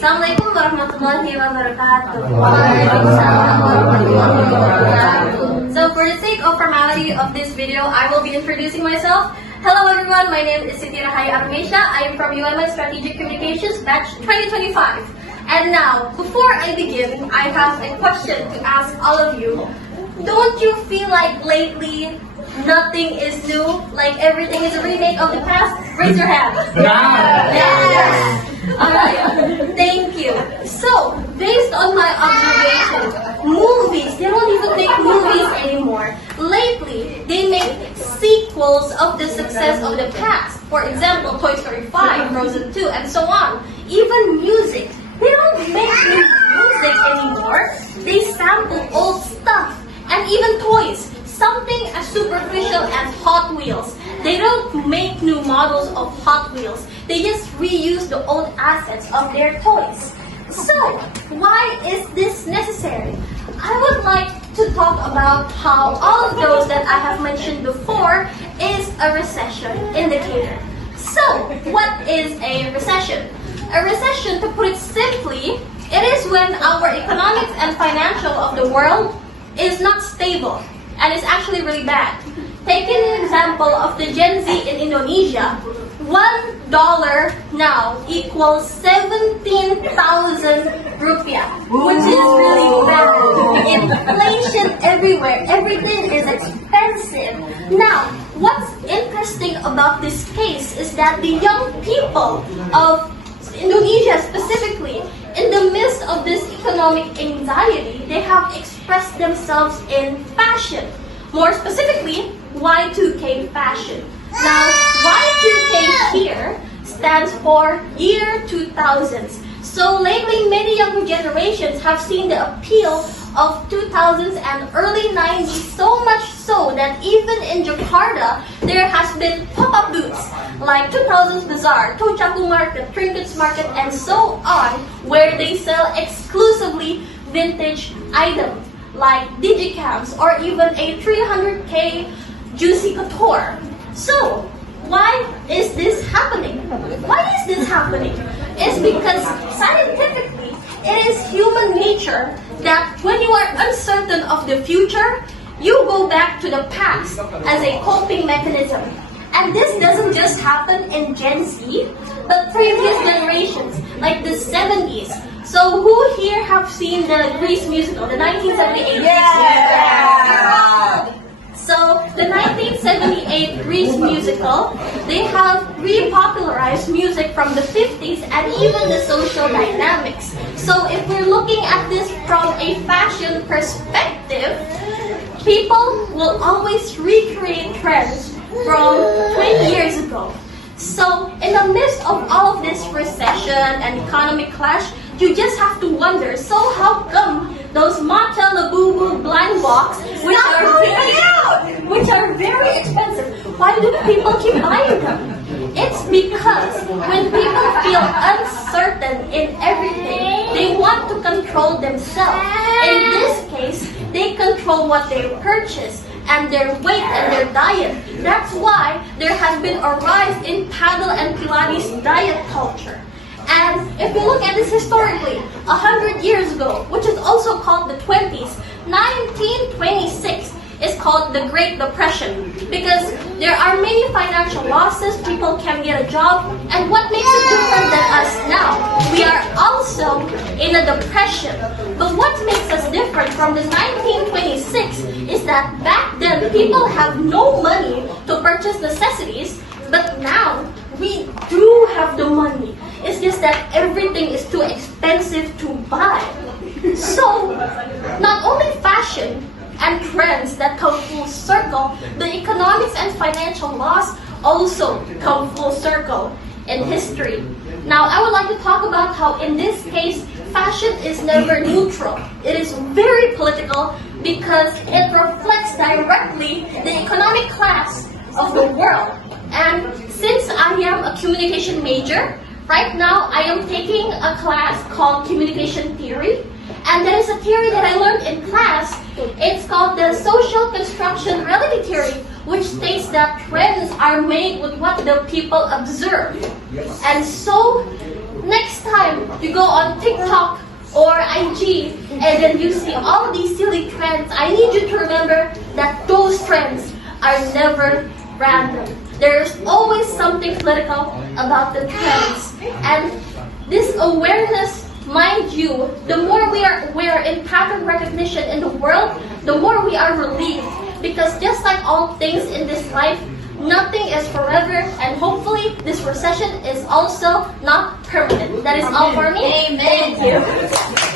Assalamualaikum warahmatullahi wabarakatuh. So for the sake of formality of this video, I will be introducing myself. Hello everyone, my name is Siti, Rahayu, Arrumaisya. I am from UMN Strategic Communications Batch 2025. And now, before I begin, I have a question to ask all of you. Don't you feel like lately nothing is new? Like everything is a remake of the past? Raise your hand. Yes. Alright, thank you. So, based on my observation, movies, they don't even make movies anymore. Lately, they make sequels of the success of the past. For example, Toy Story 5, Frozen 2, and so on. Even music, they don't make new music anymore. They sample old stuff, and even toys. Something as superficial as Hot Wheels. They don't make new models of Hot Wheels. They just reuse the old assets of their toys. So, why is this necessary? I would like to talk about how all of those that I have mentioned before is a recession indicator. So, what is a recession? A recession, to put it simply, it is when our economics and financial of the world is not stable. And it's actually really bad. Taking an example of the Gen Z in Indonesia, $1 now equals 17,000 rupiah, which is really bad. Inflation everywhere, everything is expensive. Now, what's interesting about this case is that the young people of Indonesia specifically, in the midst of this economic anxiety, they have expressed themselves in fashion. More specifically, Y2K fashion. Now, Y2K here stands for year 2000s. So lately, many younger generations have seen the appeal of 2000s and early 90s, so much so that even in Jakarta, there has been pop-up booths like 2000s Bazaar, Tochaku Market, Trinkets Market, and so on, where they sell exclusively vintage items like digicams or even a 300k juicy couture. So, why is this happening? Why is this happening? It's because scientifically, it is human nature that when you are uncertain of the future, you go back to the past as a coping mechanism. And this doesn't just happen in Gen Z, but previous generations, like the 70s. So who here have seen the Grease musical, the 1978 Grease musical? So the 1978 Grease musical, they have repopularized music from the 50s and even the social dynamics. So if we're looking at this from a fashion perspective, people will always recreate trends from 20 years ago. So in the midst of all of this recession and economic clash, you just have to wonder, so how come those Matcha Labubu blind box, which are very expensive, why do people keep buying them? It's because when people feel uncertain in everything, they want to control themselves. In this case, they control what they purchase and their weight and their diet. That's why there has been a rise in paddle and Pilates diet culture. And if you look at this historically, 100 years ago, which is also called the 20s, 1926 is called the Great Depression because there are many financial losses, people can't get a job, and what makes it different than us now? We are also in a depression. But what makes us different from the 1926 is that back then people have no money to purchase necessities, but now we do have the money. It's just that everything is too expensive to buy. So, not only fashion and trends that come full circle, the economics and financial laws also come full circle in history. Now, I would like to talk about how in this case, fashion is never neutral. It is very political because it reflects directly the economic class of the world. And since I am a communication major, right now I am taking a class called Communication Theory. And there is a theory that I learned in class. It's called the Social Construction Reality Theory, which states that trends are made with what the people observe. And so next time you go on TikTok or IG and then you see all these silly trends, I need you to remember that those trends are never random. There's always something political about the trends. And this awareness, mind you, the more we are in pattern recognition in the world, the more we are relieved. Because just like all things in this life, nothing is forever, and hopefully this recession is also not permanent. That is all for me. Amen. Thank you.